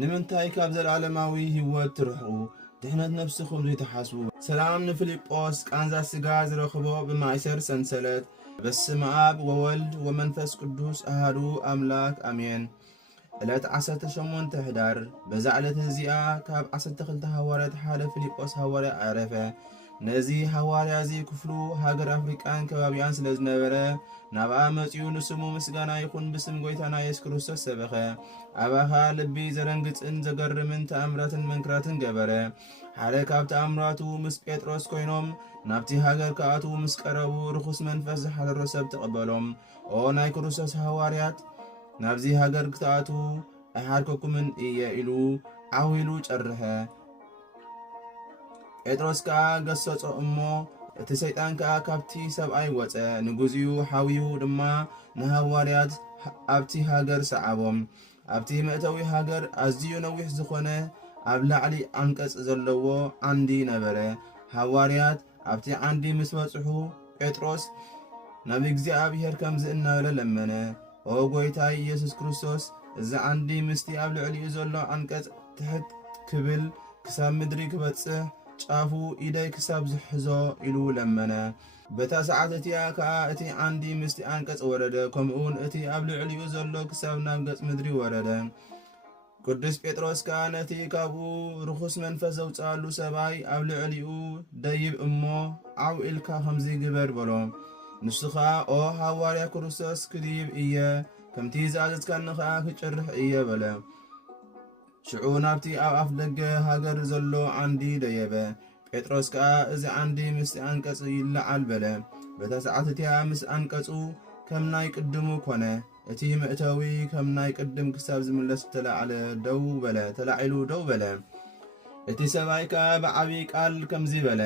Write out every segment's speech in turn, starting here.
ንምንታይ ካብ ዘለዓለማዊ ህይወት ትርሕቁ ድሕነት ነፍስኩም ዘይተሓስቡ ሰላም ንፊልጶስ ቃንዛ ስጋ ዝረኽቦ ብማእሰር ሰንሰለት በስመ አብ ወወልድ ወመንፈስ ቅዱስ አሐዱ አምላክ አሜን። ዕለት 18 ህዳር በዛ ዕለት እዚኣ ካብ 12 ሐዋርያት ሓደ ፊልጶስ ሐዋርያ አረፈ። ነዚ ሐዋርያ እዚ ክፍሉ ሃገር አፍሪቃን ከባቢያን ስለ ዝነበረ ናብኣ መጺኡ ንስሙ ምስጋና ይኹን ብስም ጎይታና ኢየሱስ ክርስቶስ ሰበኸ። ኣባኻ ልቢ ዘረንግጽን ዘገርምን ተኣምራትን መንክራትን ገበረ። ሓደ ካብ ተኣምራቱ ምስ ጴጥሮስ ኮይኖም ናብቲ ሃገር ከኣቱ ምስ ቀረቡ ርኩስ መንፈስ ዝሓደሮ ሰብ ተቐበሎም። ኦ ናይ ክርስቶስ ሐዋርያት ናብዚ ሃገር ክትኣቱ ኣይሓድከኩምን እየ ኢሉ ዓዊሉ ጨርሐ። ጴጥሮስ ከዓ ገሰጾ እሞ እቲ ሰይጣን ከዓ ካብቲ ሰብኣይ ወፀ። ንግዚኡ ሓዊዩ ድማ ንሐዋርያት ኣብቲ ሃገር ሰዓቦም። ኣብቲ መእተዊ ሃገር ኣዝዩ ነዊሕ ዝኾነ ኣብ ላዕሊ አንቀጽ ዘለዎ ዓንዲ ነበረ። ሐዋርያት ኣብቲ ዓንዲ ምስ በጽሑ ጴጥሮስ ናብ እግዚኣብሔር ከምዚ እናበለ ለመነ። ኦ ጎይታይ ኢየሱስ ክርስቶስ እዚ ዓንዲ ምስቲ ኣብ ልዕሊኡ ዘሎ አንቀጽ ትሕት ክብል ክሳብ ምድሪ ክበጽሕ ጫፉ ኢደይ ክሳብ ዝሕዞ ኢሉ ለመነ። በታ ሰዓት እቲኣ ከዓ እቲ ዓንዲ ምስቲ አንቀጽ ወረደ፣ ከምኡውን እቲ ኣብ ልዕሊኡ ዘሎ ክሳብ ናብ ገጽ ምድሪ ወረደ። ቅዱስ ጴጥሮስ ከዓ ነቲ ካብኡ ርኩስ መንፈስ ዘውፅኣሉ ሰብኣይ ኣብ ልዕሊኡ ደይብ እሞ ዓው ኢልካ ከምዚ ግበር በሎ። ንሱ ከዓ ኦ ሐዋርያ ክርስቶስ ክድይብ እየ፣ ከምቲ ዝኣዘዝካኒ ከዓ ክጭርሕ እየ በለ። ሽዑ ናብቲ ኣብ ኣፍ ደገ ሃገር ዘሎ ዓንዲ ደየበ። ጴጥሮስ ከዓ እዚ ዓንዲ ምስቲ አንቀጽ ይለዓል በለ። በታ ሰዓት እቲኣ ምስ አንቀጹ ከም ናይ ቅድሙ ኮነ። እቲ መእተዊ ከም ናይ ቅድም ክሳብ ዝምለስ ተላዒሉ ደው በለ። እቲ ሰብኣይ ከዓ ብዓብይ ቃል ከምዚ በለ፣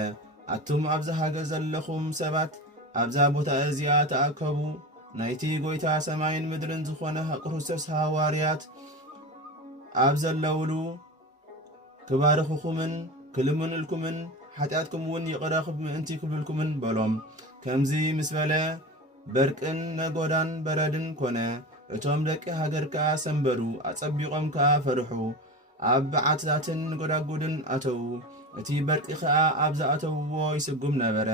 ኣቱም ኣብዛ ሃገር ዘለኹም ሰባት ኣብዛ ቦታ እዚኣ ተኣከቡ። ናይቲ ጎይታ ሰማይን ምድርን ዝኾነ ክርስቶስ ሐዋርያት ኣብ ዘለውሉ ክባርኽኩምን ክልምንልኩምን ሓጢኣትኩም እውን ይቕረ ምእንቲ ክብልኩምን በሎም። ከምዚ ምስ በለ በርቅን ነጎዳን በረድን ኮነ። እቶም ደቂ ሃገር ከዓ ሰንበዱ፣ ኣጸቢቖም ከዓ ፈርሑ፣ ኣብ በዓትታትን ጎዳጉድን ኣተዉ። እቲ በርቂ ከዓ ኣብ ዝኣተውዎ ይስጉም ነበረ።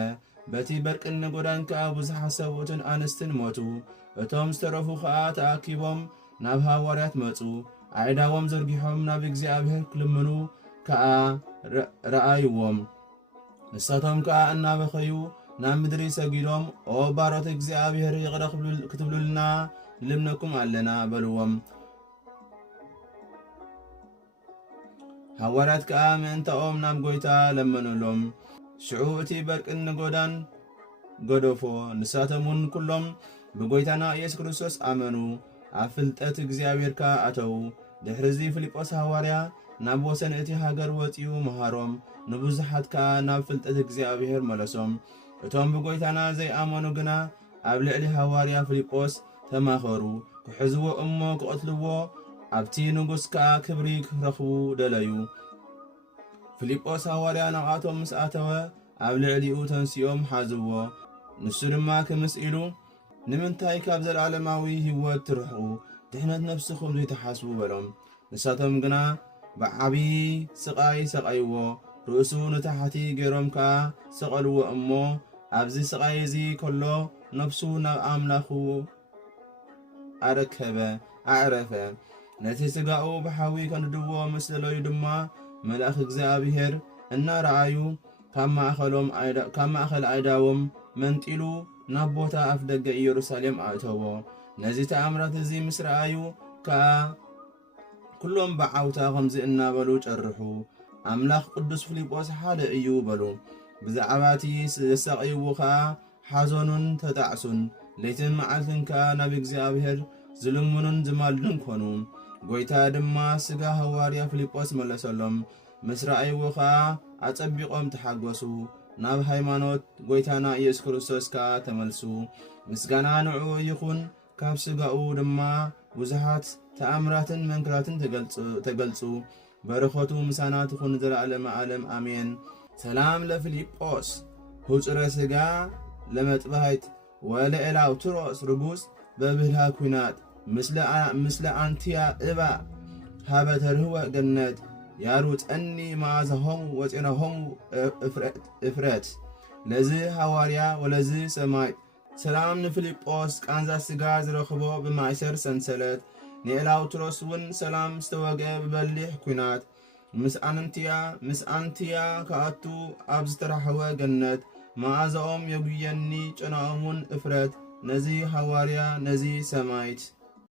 በቲ በርቅን ነጎዳን ከዓ ብዙሓት ሰብኡትን ኣንስትን ሞቱ። እቶም ዝተረፉ ከዓ ተኣኪቦም ናብ ሐዋርያት መጹ። ኣእዳዎም ዘርጊሖም ናብ እግዚኣብሔር ክልምኑ ከዓ ረኣይዎም። ንሳቶም ከዓ እናበኸዩ ናብ ምድሪ ሰጊዶም ኦ ባሮት እግዚኣብሔር ይቕረ ክትብሉልና ልምነኩም ኣለና በልዎም። ሐዋርያት ከዓ ምእንታኦም ናብ ጎይታ ለመኑሎም። ሽዑ እቲ በርቅን ነጎዳን ገደፎ። ንሳቶም እውን ኩሎም ብጎይታና ኢየሱስ ክርስቶስ ኣመኑ፣ ኣብ ፍልጠት እግዚኣብሔር ከዓ ኣተዉ። ድሕሪዚ ፊልጶስ ሐዋርያ ናብ ወሰን እቲ ሃገር ወፂኡ መሃሮም፣ ንብዙሓት ከዓ ናብ ፍልጠት እግዚኣብሔር መለሶም። እቶም ብጎይታና ዘይኣመኑ ግና ኣብ ልዕሊ ሐዋርያ ፊልጶስ ተማኸሩ፣ ክሕዝዎ እሞ ክቐትልዎ፣ ኣብቲ ንጉሥ ከዓ ክብሪ ክረኽቡ ደለዩ። ፊልጶስ ሐዋርያ ናብኣቶም ምስ ኣተወ ኣብ ልዕሊኡ ተንሲኦም ሓዝዎ። ንሱ ድማ ክምስ ኢሉ ንምንታይ ካብ ዘለዓለማዊ ህይወት ትርሕቁ ድሕነት ነፍስኩም ዘይተሓስቡ በሎም። ንሳቶም ግና ብዓብይ ስቃይ ሰቃይዎ፣ ርእሱ ንታሕቲ ገይሮም ከዓ ሰቐልዎ እሞ ኣብዚ ስቃይ እዚ ከሎ ነፍሱ ናብ ኣምላኹ ኣዕረፈ። ነቲ ስጋኡ ብሓዊ ከንድድዎ ምስ ደለዩ ድማ መልአኽ እግዚኣብሔር እናረኣዩ ካብ ማእኸል ኣይዳዎም መንጢሉ ናብ ቦታ ኣፍ ደገ ኢየሩሳሌም ኣእተዎ። ነዚ ተኣምራት እዚ ምስ ረኣዩ ከዓ ኩሎም ብዓውታ ከምዚ እናበሉ ጨርሑ፣ ኣምላኽ ቅዱስ ፊልጶስ ሓደ እዩ በሉ። ብዛዕባ እቲ ዘሳቀይዎ ከዓ ሓዘኑን ተጣዕሱን ለይትን መዓልትን ከዓ ናብ እግዚኣብሔር ዝልምኑን ዝማልዱን ኮኑ። ጎይታ ድማ ስጋ ሐዋርያ ፊልጶስ መለሰሎም። ምስ ረኣይዎ ከዓ ኣጸቢቖም ተሓገሱ፣ ናብ ሃይማኖት ጎይታና ኢየሱስ ክርስቶስ ከዓ ተመልሱ። ምስጋና ንዕኡ ይኹን። ካብ ስጋኡ ድማ ብዙሓት ተኣምራትን መንክራትን ተገልጹ። በረኸቱ ምሳና ትኹን ዘለዓለመ ዓለም አሜን። ሰላም ለፊልጶስ ሁፅረ ስጋ ለመጥባይት ወለኤላውትሮስ ርጉስ በብልሃ ኩናት ምስለ አንቲያ እባ ሃበተርህወ ገነት ያሩፀኒ መዓዛሆሙ ወፂናሆሙ እፍረት ለዝ ሐዋርያ ወለዝ ሰማይ ሰላም ንፊልጶስ ቃንዛ ስጋ ዝረኽቦ ብማእሰር ሰንሰለት ንኤላውትሮስ ውን ሰላም ዝተወግአ ብበሊሕ ኩናት ምስ አንትያ ከኣቱ ኣብ ዝተራሕወ ገነት መዓዛኦም የጉየኒ ጨናኦሙን እፍረት ነዚ ሐዋርያ ነዚ ሰማይት